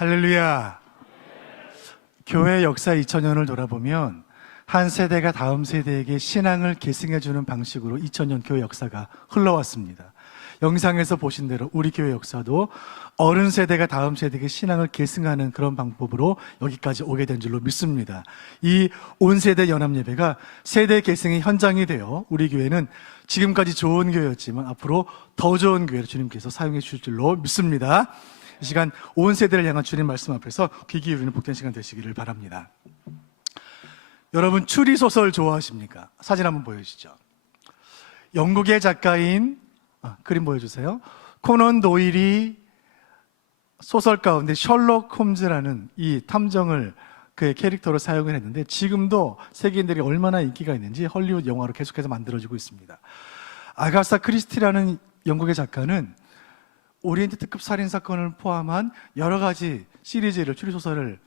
할렐루야. 교회 역사 2000년을 돌아보면 한 세대가 다음 세대에게 신앙을 계승해주는 방식으로 2000년 교회 역사가 흘러왔습니다. 영상에서 보신 대로 우리 교회 역사도 어른 세대가 다음 세대에게 신앙을 계승하는 그런 방법으로 여기까지 오게 된 줄로 믿습니다. 이 온세대 연합예배가 세대 계승의 현장이 되어 우리 교회는 지금까지 좋은 교회였지만 앞으로 더 좋은 교회를 주님께서 사용해 주실 줄로 믿습니다. 이 시간 온 세대를 향한 주님 말씀 앞에서 귀 기울이는 복된 시간 되시기를 바랍니다. 여러분, 추리소설 좋아하십니까? 사진 한번 보여주시죠. 영국의 작가인 그림 보여주세요. 코넌 도일이 소설 가운데 셜록 홈즈라는 이 탐정을 그의 캐릭터로 사용을 했는데 지금도 세계인들이 얼마나 인기가 있는지 헐리우드 영화로 계속해서 만들어지고 있습니다. 아가사 크리스티라는 영국의 작가는 오리엔트 특급 살인사건을 포함한 여러 가지 시리즈를 추리소설을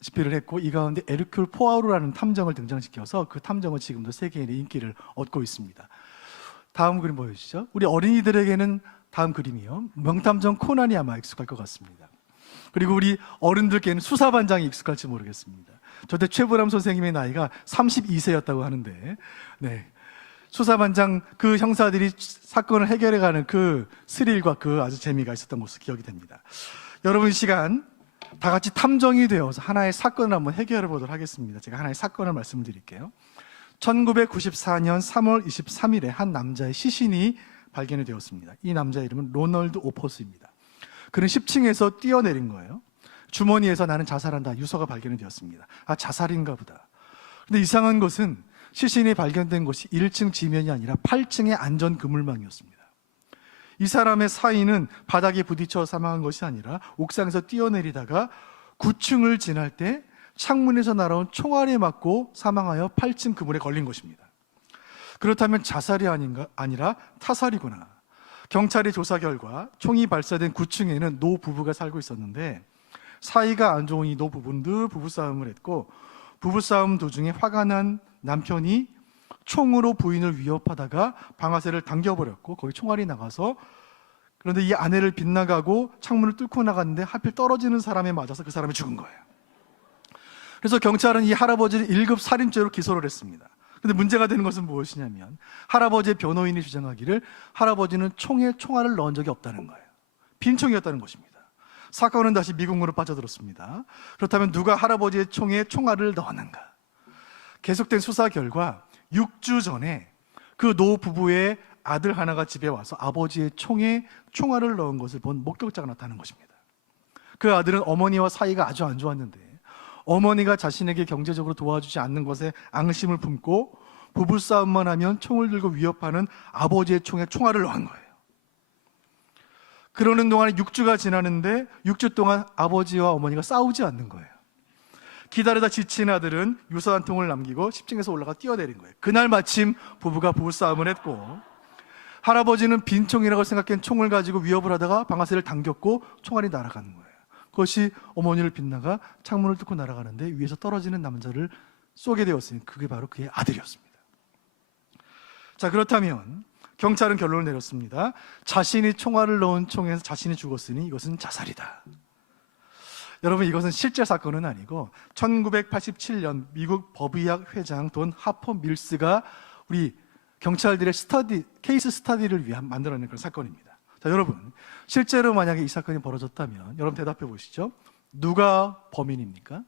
집필을 했고 이 가운데 에르큘 포아로라는 탐정을 등장시켜서 그 탐정은 지금도 세계인의 인기를 얻고 있습니다. 다음 그림 보여주시죠. 우리 어린이들에게는 다음 그림이요, 명탐정 코난이 아마 익숙할 것 같습니다. 그리고 우리 어른들께는 수사반장이 익숙할지 모르겠습니다. 저때 최불암 선생님의 나이가 32세였다고 하는데 수사반장 그 형사들이 사건을 해결해가는 그 스릴과 그 아주 재미가 있었던 것으로 기억이 됩니다. 여러분, 이 시간 다 같이 탐정이 되어서 하나의 사건을 한번 해결해 보도록 하겠습니다. 제가 하나의 사건을 말씀을 드릴게요. 1994년 3월 23일에 한 남자의 시신이 발견이 되었습니다. 이 남자의 이름은 로널드 오퍼스입니다. 그는 10층에서 뛰어내린 거예요. 주머니에서 나는 자살한다 유서가 발견이 되었습니다. 아, 자살인가 보다. 근데 이상한 것은 시신이 발견된 곳이 1층 지면이 아니라 8층의 안전 그물망이었습니다. 이 사람의 사인은 바닥에 부딪혀 사망한 것이 아니라 옥상에서 뛰어내리다가 9층을 지날 때 창문에서 날아온 총알에 맞고 사망하여 8층 그물에 걸린 것입니다. 그렇다면 자살이 아니라 타살이구나. 경찰의 조사 결과 총이 발사된 9층에는 노 부부가 살고 있었는데 사이가 안 좋은 이 노 부부는 늘 부부싸움을 했고 부부싸움 도중에 화가 난 남편이 총으로 부인을 위협하다가 방아쇠를 당겨버렸고 거기 총알이 나가서, 그런데 이 아내를 빗나가고 창문을 뚫고 나갔는데 하필 떨어지는 사람에 맞아서 그 사람이 죽은 거예요. 그래서 경찰은 이 할아버지를 1급 살인죄로 기소를 했습니다. 근데 문제가 되는 것은 무엇이냐면 할아버지의 변호인이 주장하기를 할아버지는 총에 총알을 넣은 적이 없다는 거예요. 빈총이었다는 것입니다. 사건은 다시 미궁으로 빠져들었습니다. 그렇다면 누가 할아버지의 총에 총알을 넣었는가? 계속된 수사 결과 6주 전에 그 노 부부의 아들 하나가 집에 와서 아버지의 총에 총알을 넣은 것을 본 목격자가 나타난 것입니다. 그 아들은 어머니와 사이가 아주 안 좋았는데 어머니가 자신에게 경제적으로 도와주지 않는 것에 앙심을 품고 부부싸움만 하면 총을 들고 위협하는 아버지의 총에 총알을 넣은 거예요. 그러는 동안에 6주가 지나는데 6주 동안 아버지와 어머니가 싸우지 않는 거예요. 기다리다 지친 아들은 유서 한 통을 남기고 10층에서 올라가 뛰어내린 거예요. 그날 마침 부부가 부부싸움을 했고 할아버지는 빈총이라고 생각한 총을 가지고 위협을 하다가 방아쇠를 당겼고 총알이 날아가는 거예요. 그것이 어머니를 빗나가 창문을 뚫고 날아가는데 위에서 떨어지는 남자를 쏘게 되었으니 그게 바로 그의 아들이었습니다. 자, 그렇다면 경찰은 결론을 내렸습니다. 자신이 총알을 넣은 총에서 자신이 죽었으니 이것은 자살이다. 여러분, 이것은 실제 사건은 아니고 1987년 미국 법의학 회장 돈 하퍼 밀스가 우리 경찰들의 케이스 스터디를 위한 만들어낸 그런 사건입니다. 자, 여러분, 실제로 만약에 이 사건이 벌어졌다면 여러분 대답해 보시죠. 누가 범인입니까?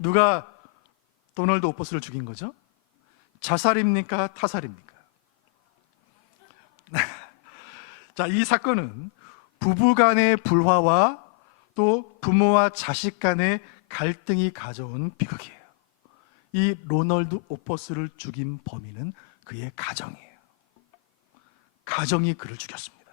누가 도널드 오퍼스를 죽인 거죠? 자살입니까? 타살입니까? 자, 이 사건은 부부 간의 불화와 또 부모와 자식 간의 갈등이 가져온 비극이에요. 이 로널드 오퍼스를 죽인 범인은 그의 가정이에요. 가정이 그를 죽였습니다.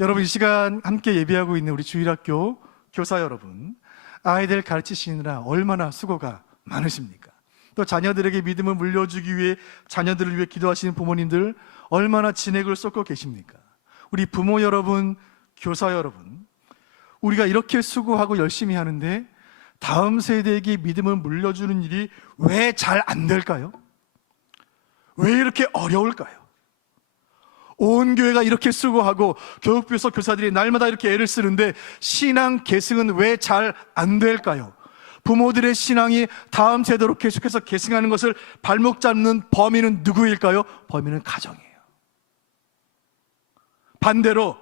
여러분, 이 시간 함께 예배하고 있는 우리 주일학교 교사 여러분, 아이들 가르치시느라 얼마나 수고가 많으십니까? 또 자녀들에게 믿음을 물려주기 위해 자녀들을 위해 기도하시는 부모님들 얼마나 진액을 쏟고 계십니까? 우리 부모 여러분, 교사 여러분, 우리가 이렇게 수고하고 열심히 하는데 다음 세대에게 믿음을 물려주는 일이 왜 잘 안 될까요? 왜 이렇게 어려울까요? 온 교회가 이렇게 수고하고 교육부에서 교사들이 날마다 이렇게 애를 쓰는데 신앙 계승은 왜 잘 안 될까요? 부모들의 신앙이 다음 세대로 계속해서 계승하는 것을 발목 잡는 범인은 누구일까요? 범인은 가정이에요. 반대로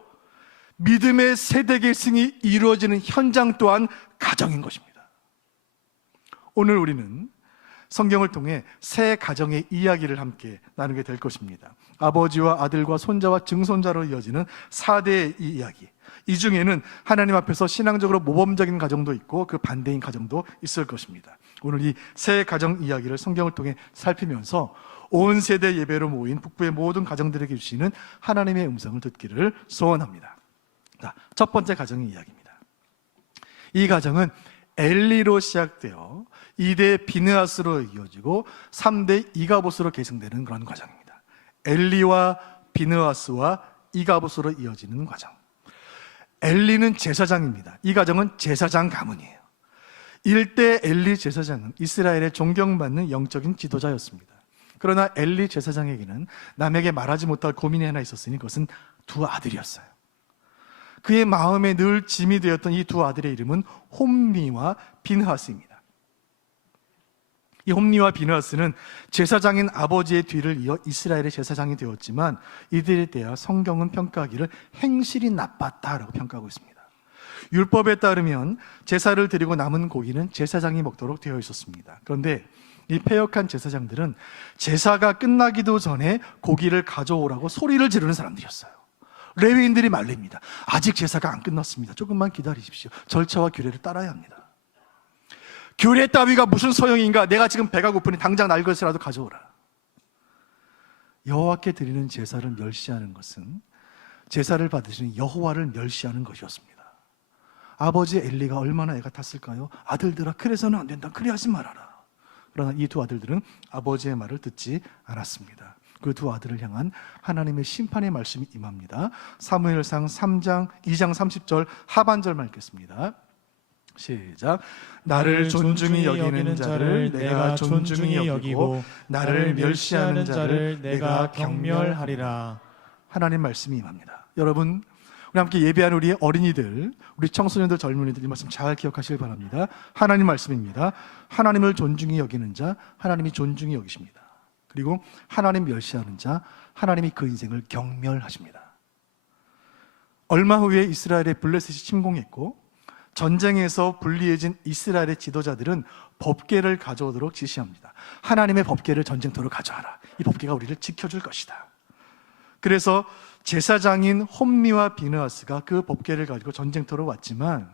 믿음의 세대 계승이 이루어지는 현장 또한 가정인 것입니다. 오늘 우리는 성경을 통해 새 가정의 이야기를 함께 나누게 될 것입니다. 아버지와 아들과 손자와 증손자로 이어지는 4대의 이야기. 이 중에는 하나님 앞에서 신앙적으로 모범적인 가정도 있고 그 반대인 가정도 있을 것입니다. 오늘 이 새 가정 이야기를 성경을 통해 살피면서 온 세대 예배로 모인 북부의 모든 가정들에게 주시는 하나님의 음성을 듣기를 소원합니다. 자, 첫 번째 가정의 이야기입니다. 이 가정은 엘리로 시작되어 2대 비느하스로 이어지고 3대 이가봇으로 계승되는 그런 과정입니다. 엘리와 비느하스와 이가봇으로 이어지는 과정. 엘리는 제사장입니다. 이 가정은 제사장 가문이에요. 1대 엘리 제사장은 이스라엘의 존경받는 영적인 지도자였습니다. 그러나 엘리 제사장에게는 남에게 말하지 못할 고민이 하나 있었으니 그것은 두 아들이었어요. 그의 마음에 늘 짐이 되었던 이 두 아들의 이름은 홈리와 비느하스입니다. 이 홈리와 비느하스는 제사장인 아버지의 뒤를 이어 이스라엘의 제사장이 되었지만 이들에 대해 성경은 평가하기를 행실이 나빴다라고 평가하고 있습니다. 율법에 따르면 제사를 드리고 남은 고기는 제사장이 먹도록 되어 있었습니다. 그런데 이 패역한 제사장들은 제사가 끝나기도 전에 고기를 가져오라고 소리를 지르는 사람들이었어요. 레위인들이 말립니다. 아직 제사가 안 끝났습니다. 조금만 기다리십시오. 절차와 규례를 따라야 합니다. 규례 따위가 무슨 소용인가? 내가 지금 배가 고프니 당장 날 것이라도 가져오라. 여호와께 드리는 제사를 멸시하는 것은 제사를 받으시는 여호와를 멸시하는 것이었습니다. 아버지 엘리가 얼마나 애가 탔을까요? 아들들아, 그래서는 안 된다. 그래 하지 말아라. 그러나 이 두 아들들은 아버지의 말을 듣지 않았습니다. 그 두 아들을 향한 하나님의 심판의 말씀이 임합니다. 사무엘상 2장 30절 하반절만 읽겠습니다. 시작. 나를 존중히 여기는 자를 내가 존중히 여기고 나를 멸시하는 자를 내가 경멸하리라. 하나님 말씀이 임합니다. 여러분, 우리 함께 예배하는 우리 어린이들, 우리 청소년들, 젊은이들 이 말씀 잘 기억하시길 바랍니다. 하나님 말씀입니다. 하나님을 존중히 여기는 자 하나님이 존중히 여기십니다. 그리고 하나님 멸시하는 자 하나님이 그 인생을 경멸하십니다. 얼마 후에 이스라엘의 블레셋이 침공했고 전쟁에서 불리해진 이스라엘의 지도자들은 법궤를 가져오도록 지시합니다. 하나님의 법궤를 전쟁터로 가져와라. 이 법궤가 우리를 지켜줄 것이다. 그래서 제사장인 홈리와 비느하스가 그 법궤를 가지고 전쟁터로 왔지만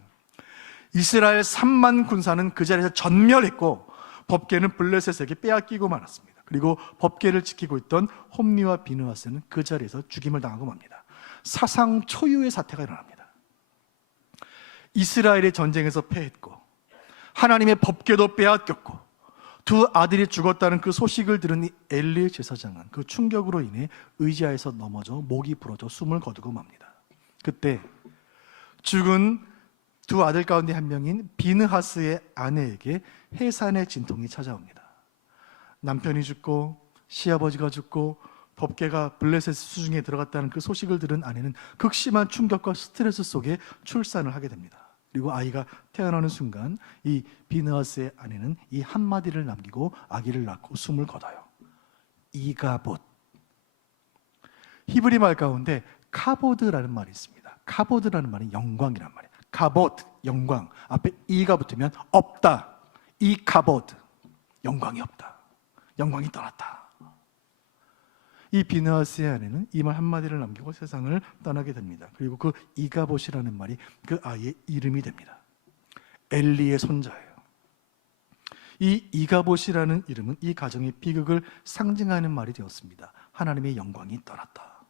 이스라엘 3만 군사는 그 자리에서 전멸했고 법궤는 블레셋에게 빼앗기고 말았습니다. 그리고 법궤를 지키고 있던 홈리와 비느하스는 그 자리에서 죽임을 당하고 맙니다. 사상 초유의 사태가 일어납니다. 이스라엘의 전쟁에서 패했고 하나님의 법궤도 빼앗겼고 두 아들이 죽었다는 그 소식을 들은 이 엘리 제사장은 그 충격으로 인해 의자에서 넘어져 목이 부러져 숨을 거두고 맙니다. 그때 죽은 두 아들 가운데 한 명인 비느하스의 아내에게 해산의 진통이 찾아옵니다. 남편이 죽고 시아버지가 죽고 법궤가 블레셋 수중에 들어갔다는 그 소식을 들은 아내는 극심한 충격과 스트레스 속에 출산을 하게 됩니다. 그리고 아이가 태어나는 순간 이 비느하스의 아내는 이 한마디를 남기고 아기를 낳고 숨을 거둬요. 이가봇. 히브리 말 가운데 카보드라는 말이 있습니다. 카보드라는 말은 영광이란 말이에요. 카봇, 영광. 앞에 이가 붙으면 없다. 이 카보드, 영광이 없다. 영광이 떠났다. 이 비느하스의 아내는 이 말 한마디를 남기고 세상을 떠나게 됩니다. 그리고 그 이가봇이라는 말이 그 아이의 이름이 됩니다. 엘리의 손자예요. 이 이가봇이라는 이름은 이 가정의 비극을 상징하는 말이 되었습니다. 하나님의 영광이 떠났다.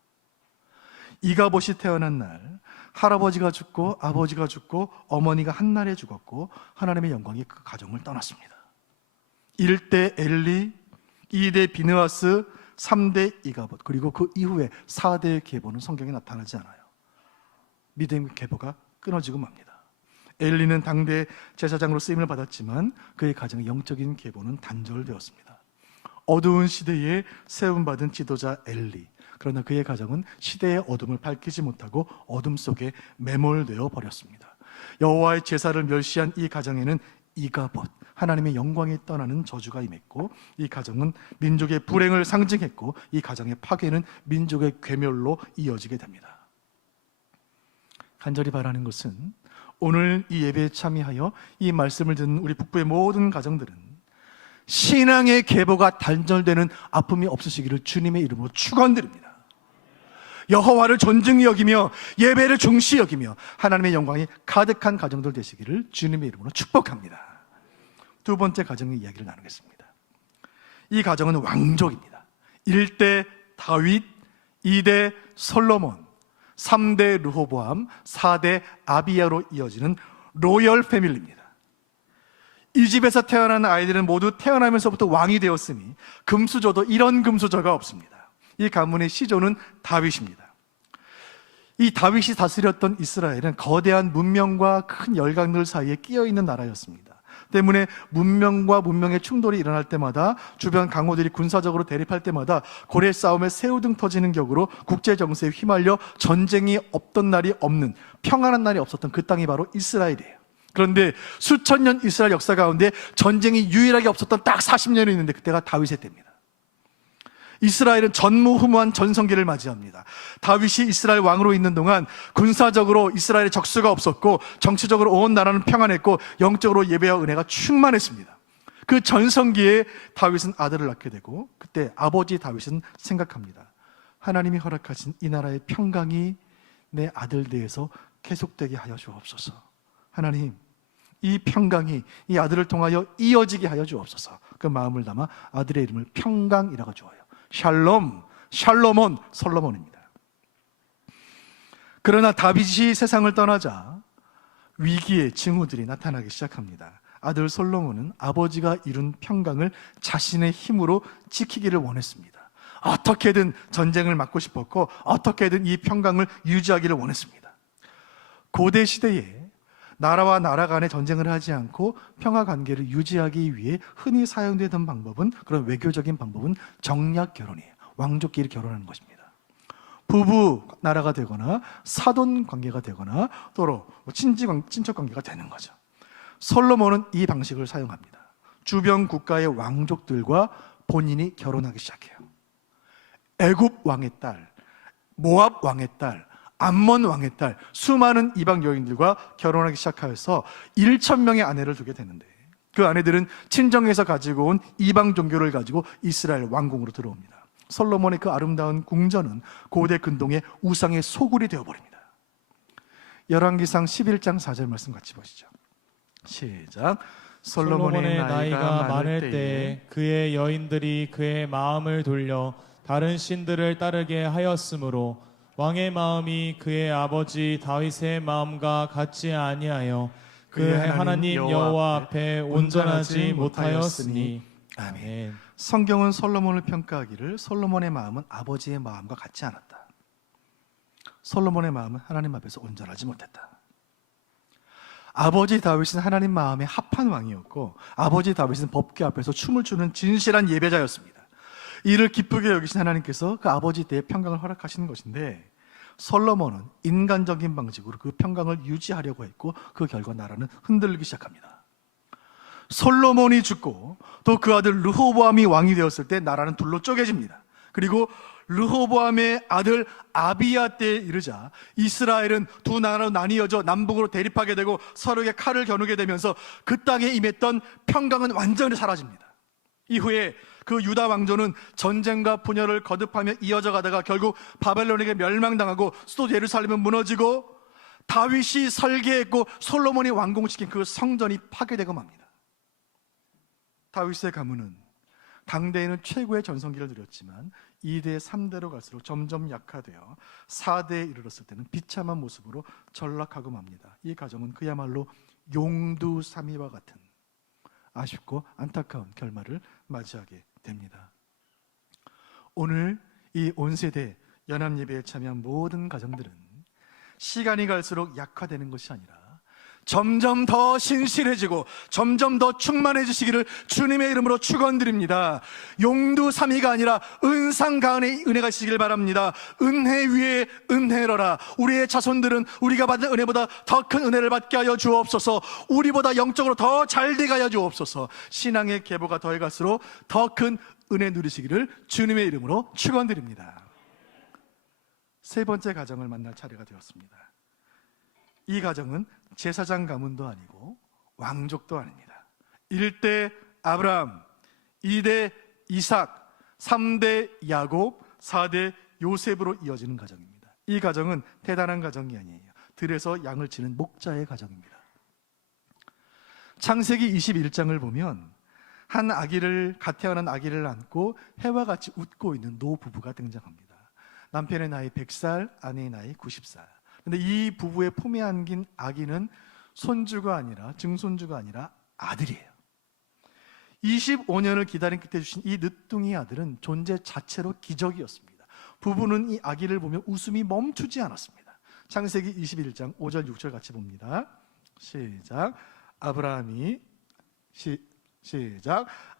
이가봇이 태어난 날 할아버지가 죽고 아버지가 죽고 어머니가 한날에 죽었고 하나님의 영광이 그 가정을 떠났습니다. 1대 엘리, 2대 비느하스, 3대 이가봇, 그리고 그 이후에 4대의 계보는 성경에 나타나지 않아요. 믿음의 계보가 끊어지고 맙니다. 엘리는 당대 제사장으로 쓰임을 받았지만 그의 가정의 영적인 계보는 단절되었습니다. 어두운 시대에 세움받은 지도자 엘리, 그러나 그의 가정은 시대의 어둠을 밝히지 못하고 어둠 속에 매몰되어 버렸습니다. 여호와의 제사를 멸시한 이 가정에는 이가봇, 하나님의 영광이 떠나는 저주가 임했고, 이 가정은 민족의 불행을 상징했고, 이 가정의 파괴는 민족의 괴멸로 이어지게 됩니다. 간절히 바라는 것은 오늘 이 예배에 참여하여 이 말씀을 듣는 우리 북부의 모든 가정들은 신앙의 계보가 단절되는 아픔이 없으시기를 주님의 이름으로 축원드립니다. 여호와를 존중히 여기며 예배를 중시 여기며 하나님의 영광이 가득한 가정들 되시기를 주님의 이름으로 축복합니다. 두 번째 가정의 이야기를 나누겠습니다. 이 가정은 왕족입니다. 1대 다윗, 2대 솔로몬, 3대 르호보암, 4대 아비야로 이어지는 로열 패밀리입니다. 이 집에서 태어난 아이들은 모두 태어나면서부터 왕이 되었으니 금수저도 이런 금수저가 없습니다. 이 가문의 시조는 다윗입니다. 이 다윗이 다스렸던 이스라엘은 거대한 문명과 큰 열강들 사이에 끼어있는 나라였습니다. 때문에 문명과 문명의 충돌이 일어날 때마다, 주변 강호들이 군사적으로 대립할 때마다 고래 싸움에 새우등 터지는 격으로 국제 정세에 휘말려 전쟁이 없던 날이 없는, 평안한 날이 없었던 그 땅이 바로 이스라엘이에요. 그런데 수천 년 이스라엘 역사 가운데 전쟁이 유일하게 없었던 딱 40년이 있는데 그때가 다윗의 때입니다. 이스라엘은 전무후무한 전성기를 맞이합니다. 다윗이 이스라엘 왕으로 있는 동안 군사적으로 이스라엘에 적수가 없었고, 정치적으로 온 나라는 평안했고, 영적으로 예배와 은혜가 충만했습니다. 그 전성기에 다윗은 아들을 낳게 되고, 그때 아버지 다윗은 생각합니다. 하나님이 허락하신 이 나라의 평강이 내 아들 대에서 계속되게 하여 주옵소서. 하나님, 이 평강이 이 아들을 통하여 이어지게 하여 주옵소서. 그 마음을 담아 아들의 이름을 평강이라고 주어요. 샬롬, 샬로몬, 솔로몬입니다. 그러나 다윗이 세상을 떠나자 위기의 징후들이 나타나기 시작합니다. 아들 솔로몬은 아버지가 이룬 평강을 자신의 힘으로 지키기를 원했습니다. 어떻게든 전쟁을 막고 싶었고, 어떻게든 이 평강을 유지하기를 원했습니다. 고대 시대에 나라와 나라 간의 전쟁을 하지 않고 평화 관계를 유지하기 위해 흔히 사용되던 방법은, 그런 외교적인 방법은 정략 결혼이에요. 왕족끼리 결혼하는 것입니다. 부부 나라가 되거나 사돈 관계가 되거나 또는 친척 관계가 되는 거죠. 솔로몬은 이 방식을 사용합니다. 주변 국가의 왕족들과 본인이 결혼하기 시작해요. 애굽 왕의 딸, 모압 왕의 딸, 암몬 왕의 딸, 수많은 이방 여인들과 결혼하기 시작하여서 1,000명의 아내를 두게 되는데, 그 아내들은 친정에서 가지고 온 이방 종교를 가지고 이스라엘 왕궁으로 들어옵니다. 솔로몬의 그 아름다운 궁전은 고대 근동의 우상의 소굴이 되어버립니다. 열왕기상 11장 4절 말씀 같이 보시죠. 시작. 솔로몬의 나이가 많을 때에 그의 여인들이 그의 마음을 돌려 다른 신들을 따르게 하였으므로 왕의 마음이 그의 아버지 다윗의 마음과 같지 아니하여 그의 하나님 여호와 앞에 온전하지 못하였으니. 아멘. 성경은 솔로몬을 평가하기를 솔로몬의 마음은 아버지의 마음과 같지 않았다. 솔로몬의 마음은 하나님 앞에서 온전하지 못했다. 아버지 다윗은 하나님 마음에 합한 왕이었고, 아버지 다윗은 법궤 앞에서 춤을 추는 진실한 예배자였습니다. 이를 기쁘게 여기신 하나님께서 그 아버지 때에 평강을 허락하시는 것인데, 솔로몬은 인간적인 방식으로 그 평강을 유지하려고 했고, 그 결과 나라는 흔들리기 시작합니다. 솔로몬이 죽고 또 그 아들 르호보암이 왕이 되었을 때 나라는 둘로 쪼개집니다. 그리고 르호보암의 아들 아비야 때에 이르자 이스라엘은 두 나라로 나뉘어져 남북으로 대립하게 되고 서로에게 칼을 겨누게 되면서 그 땅에 임했던 평강은 완전히 사라집니다. 이후에 그 유다 왕조는 전쟁과 분열을 거듭하며 이어져 가다가 결국 바벨론에게 멸망당하고 수도 예루살렘은 무너지고 다윗이 설계했고 솔로몬이 완공시킨 그 성전이 파괴되고 맙니다. 다윗의 가문은 당대에는 최고의 전성기를 누렸지만 2대, 3대로 갈수록 점점 약화되어 4대에 이르렀을 때는 비참한 모습으로 전락하고 맙니다. 이 가정은 그야말로 용두사미와 같은 아쉽고 안타까운 결말을 맞이하게 됩니다. 오늘 이 온세대 연합예배에 참여한 모든 가정들은 시간이 갈수록 약화되는 것이 아니라 점점 더 신실해지고 점점 더 충만해지시기를 주님의 이름으로 축원드립니다. 용두삼이가 아니라 은상가은의 은혜가 있으시길 바랍니다. 은혜 위에 은혜로라. 우리의 자손들은 우리가 받은 은혜보다 더 큰 은혜를 받게 하여 주옵소서. 우리보다 영적으로 더 잘되게 하여 주옵소서. 신앙의 계보가 더해갈수록 더 큰 은혜 누리시기를 주님의 이름으로 축원드립니다. 세 번째 가정을 만날 차례가 되었습니다. 이 가정은 제사장 가문도 아니고 왕족도 아닙니다. 1대 아브라함, 2대 이삭, 3대 야곱, 4대 요셉으로 이어지는 가정입니다. 이 가정은 대단한 가정이 아니에요. 들에서 양을 치는 목자의 가정입니다. 창세기 21장을 보면 갓 태어난 아기를 안고 해와 같이 웃고 있는 노부부가 등장합니다. 남편의 나이 100살, 아내의 나이 90살. 근데 이 부부의 품에 안긴 아기는 손주가 아니라 증손주가 아니라 아들이에요. 25년을 기다린 끝에 주신 이 늦둥이 아들은 존재 자체로 기적이었습니다. 부부는 이 아기를 보며 웃음이 멈추지 않았습니다. 창세기 21장 5절 6절 같이 봅니다. 시작.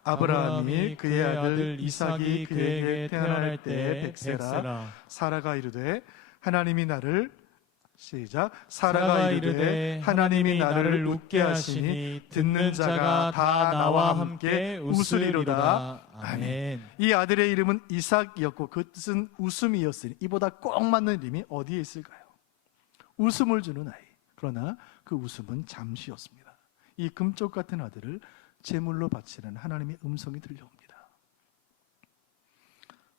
아브라함이 그의 아들 이삭이 그에게 태어날 때 백세라. 사라가 이르되 하나님이 나를 웃게 하시니 듣는 자가 다 나와 함께 웃으리로다. 아멘. 이 아들의 이름은 이삭이었고 그 뜻은 웃음이었으니 이보다 꼭 맞는 이름이 어디에 있을까요? 웃음을 주는 아이. 그러나 그 웃음은 잠시였습니다. 이 금쪽 같은 아들을 제물로 바치는 하나님의 음성이 들려옵니다.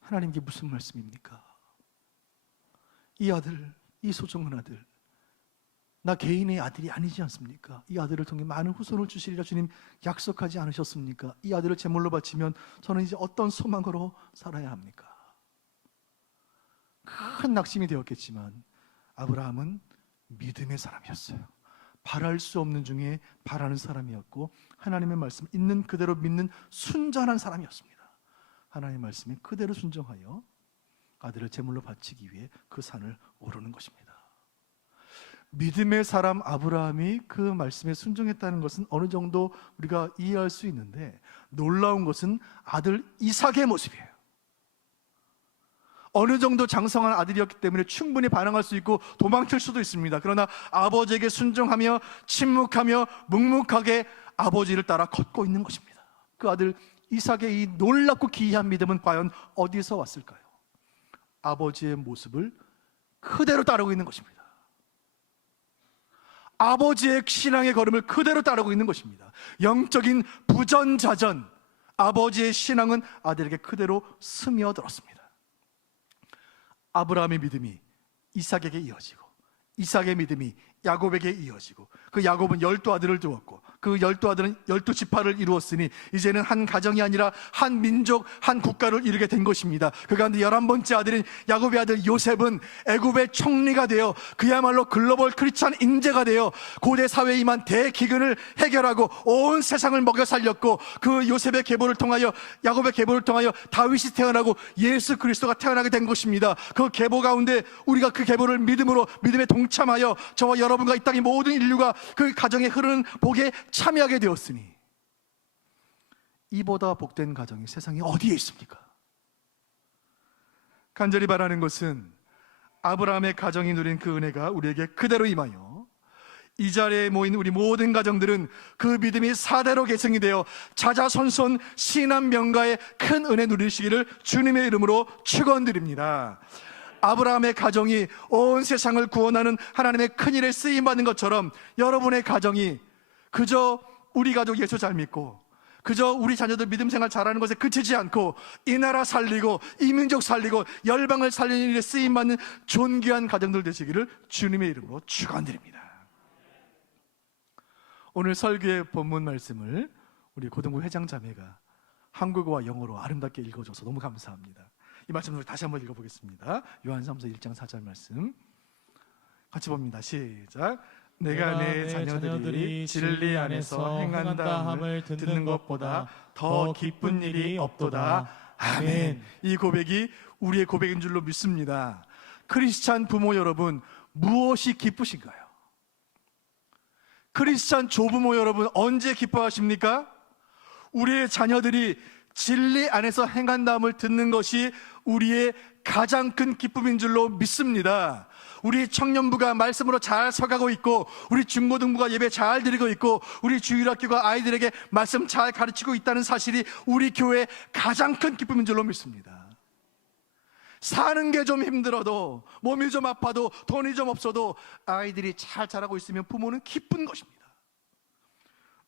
하나님께 무슨 말씀입니까? 이 아들, 이 소중한 아들, 나 개인의 아들이 아니지 않습니까? 이 아들을 통해 많은 후손을 주시리라 주님 약속하지 않으셨습니까? 이 아들을 제물로 바치면 저는 이제 어떤 소망으로 살아야 합니까? 큰 낙심이 되었겠지만 아브라함은 믿음의 사람이었어요. 바랄 수 없는 중에 바라는 사람이었고 하나님의 말씀 있는 그대로 믿는 순전한 사람이었습니다. 하나님의 말씀에 그대로 순종하여 아들을 제물로 바치기 위해 그 산을 오르는 것입니다. 믿음의 사람 아브라함이 그 말씀에 순종했다는 것은 어느 정도 우리가 이해할 수 있는데 놀라운 것은 아들 이삭의 모습이에요. 어느 정도 장성한 아들이었기 때문에 충분히 반항할 수 있고 도망칠 수도 있습니다. 그러나 아버지에게 순종하며 침묵하며 묵묵하게 아버지를 따라 걷고 있는 것입니다. 그 아들 이삭의 이 놀랍고 기이한 믿음은 과연 어디서 왔을까요? 아버지의 모습을 그대로 따르고 있는 것입니다. 아버지의 신앙의 걸음을 그대로 따르고 있는 것입니다. 영적인 부전자전, 아버지의 신앙은 아들에게 그대로 스며들었습니다. 아브라함의 믿음이 이삭에게 이어지고 이삭의 믿음이 야곱에게 이어지고 그 야곱은 12아들을 두었고 그 12아들은 12지파를 이루었으니 이제는 한 가정이 아니라 한 민족, 한 국가를 이루게 된 것입니다. 그 가운데 11번째 아들인 야곱의 아들 요셉은 애굽의 총리가 되어 그야말로 글로벌 크리스찬 인재가 되어 고대 사회에 임한 대기근을 해결하고 온 세상을 먹여 살렸고 그 요셉의 계보를 통하여 야곱의 계보를 통하여 다윗이 태어나고 예수 그리스도가 태어나게 된 것입니다. 그 계보 가운데 우리가 그 계보를 믿음에 동참하여 저와 여러분과 이 땅의 모든 인류가 그 가정에 흐르는 복에 참여하게 되었으니 이보다 복된 가정이 세상에 어디에 있습니까? 간절히 바라는 것은 아브라함의 가정이 누린 그 은혜가 우리에게 그대로 임하여 이 자리에 모인 우리 모든 가정들은 그 믿음이 사대로 계승이 되어 자자손손 신한 명가의 큰 은혜 누리시기를 주님의 이름으로 축원드립니다. 아브라함의 가정이 온 세상을 구원하는 하나님의 큰일에 쓰임받는 것처럼 여러분의 가정이 그저 우리 가족 예수 잘 믿고 그저 우리 자녀들 믿음 생활 잘하는 것에 그치지 않고 이 나라 살리고 이 민족 살리고 열방을 살리는 일에 쓰임받는 존귀한 가정들 되시기를 주님의 이름으로 축원드립니다. 오늘 설교의 본문 말씀을 우리 고등부 회장 자매가 한국어와 영어로 아름답게 읽어줘서 너무 감사합니다. 이 말씀을 다시 한번 읽어보겠습니다. 요한삼서 1장 4절 말씀 같이 봅니다. 시작. 내가 내 자녀들이 진리 안에서 행한다 함을 듣는 것보다 더 기쁜 일이 없도다. 아멘. 이 고백이 우리의 고백인 줄로 믿습니다. 크리스찬 부모 여러분, 무엇이 기쁘신가요? 크리스찬 조부모 여러분, 언제 기뻐하십니까? 우리의 자녀들이 진리 안에서 행한다함을 듣는 것이 우리의 가장 큰 기쁨인 줄로 믿습니다. 우리 청년부가 말씀으로 잘 서가고 있고, 우리 중고등부가 예배 잘 드리고 있고, 우리 주일학교가 아이들에게 말씀 잘 가르치고 있다는 사실이 우리 교회의 가장 큰 기쁨인 줄로 믿습니다. 사는 게 좀 힘들어도, 몸이 좀 아파도, 돈이 좀 없어도 아이들이 잘 자라고 있으면 부모는 기쁜 것입니다.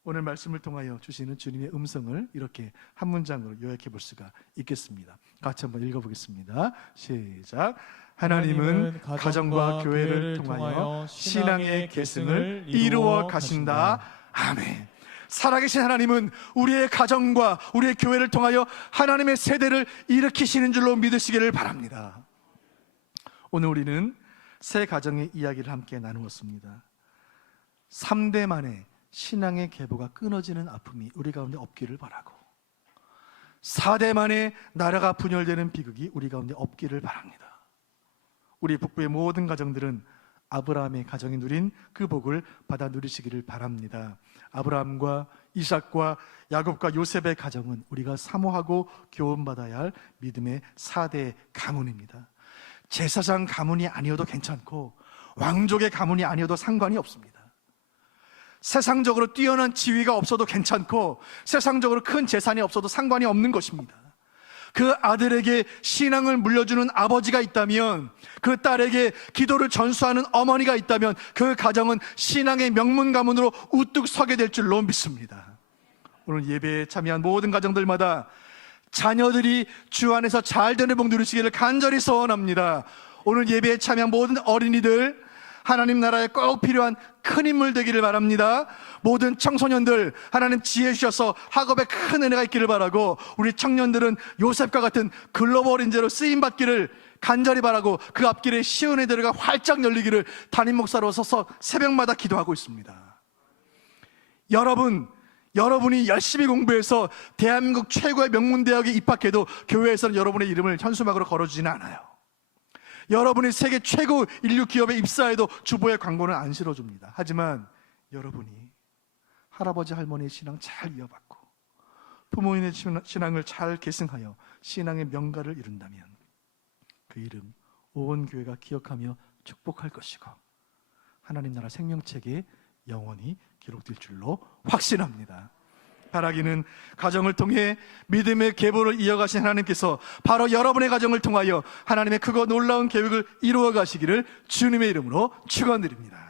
오늘 말씀을 통하여 주시는 주님의 음성을 이렇게 한 문장으로 요약해 볼 수가 있겠습니다. 같이 한번 읽어보겠습니다. 시작. 하나님은 가정과 교회를 통하여 신앙의 계승을 이루어 가신다. 아멘. 살아계신 하나님은 우리의 가정과 우리의 교회를 통하여 하나님의 세대를 일으키시는 줄로 믿으시기를 바랍니다. 오늘 우리는 새 가정의 이야기를 함께 나누었습니다. 3대 만에 신앙의 계보가 끊어지는 아픔이 우리 가운데 없기를 바라고, 4대 만에 나라가 분열되는 비극이 우리 가운데 없기를 바랍니다. 우리 북부의 모든 가정들은 아브라함의 가정이 누린 그 복을 받아 누리시기를 바랍니다. 아브라함과 이삭과 야곱과 요셉의 가정은 우리가 사모하고 교훈받아야 할 믿음의 4대 가문입니다. 제사장 가문이 아니어도 괜찮고 왕족의 가문이 아니어도 상관이 없습니다. 세상적으로 뛰어난 지위가 없어도 괜찮고 세상적으로 큰 재산이 없어도 상관이 없는 것입니다. 그 아들에게 신앙을 물려주는 아버지가 있다면, 그 딸에게 기도를 전수하는 어머니가 있다면 그 가정은 신앙의 명문 가문으로 우뚝 서게 될 줄로 믿습니다. 오늘 예배에 참여한 모든 가정들마다 자녀들이 주 안에서 잘 되는 복 누리시기를 간절히 소원합니다. 오늘 예배에 참여한 모든 어린이들, 하나님 나라에 꼭 필요한 큰 인물 되기를 바랍니다. 모든 청소년들, 하나님 지혜 주셔서 학업에 큰 은혜가 있기를 바라고, 우리 청년들은 요셉과 같은 글로벌 인재로 쓰임받기를 간절히 바라고, 그 앞길에 시온의 대로가 활짝 열리기를 담임 목사로서서 새벽마다 기도하고 있습니다. 여러분이 열심히 공부해서 대한민국 최고의 명문대학에 입학해도 교회에서는 여러분의 이름을 현수막으로 걸어주지는 않아요. 여러분이 세계 최고 인류 기업에 입사해도 주보에 광고는 안 실어줍니다. 하지만 여러분이 할아버지 할머니의 신앙 잘 이어받고 부모님의 신앙을 잘 계승하여 신앙의 명가를 이룬다면 그 이름 온 교회가 기억하며 축복할 것이고 하나님 나라 생명책에 영원히 기록될 줄로 확신합니다. 바라기는 가정을 통해 믿음의 계보를 이어가신 하나님께서 바로 여러분의 가정을 통하여 하나님의 크고 놀라운 계획을 이루어 가시기를 주님의 이름으로 축원드립니다.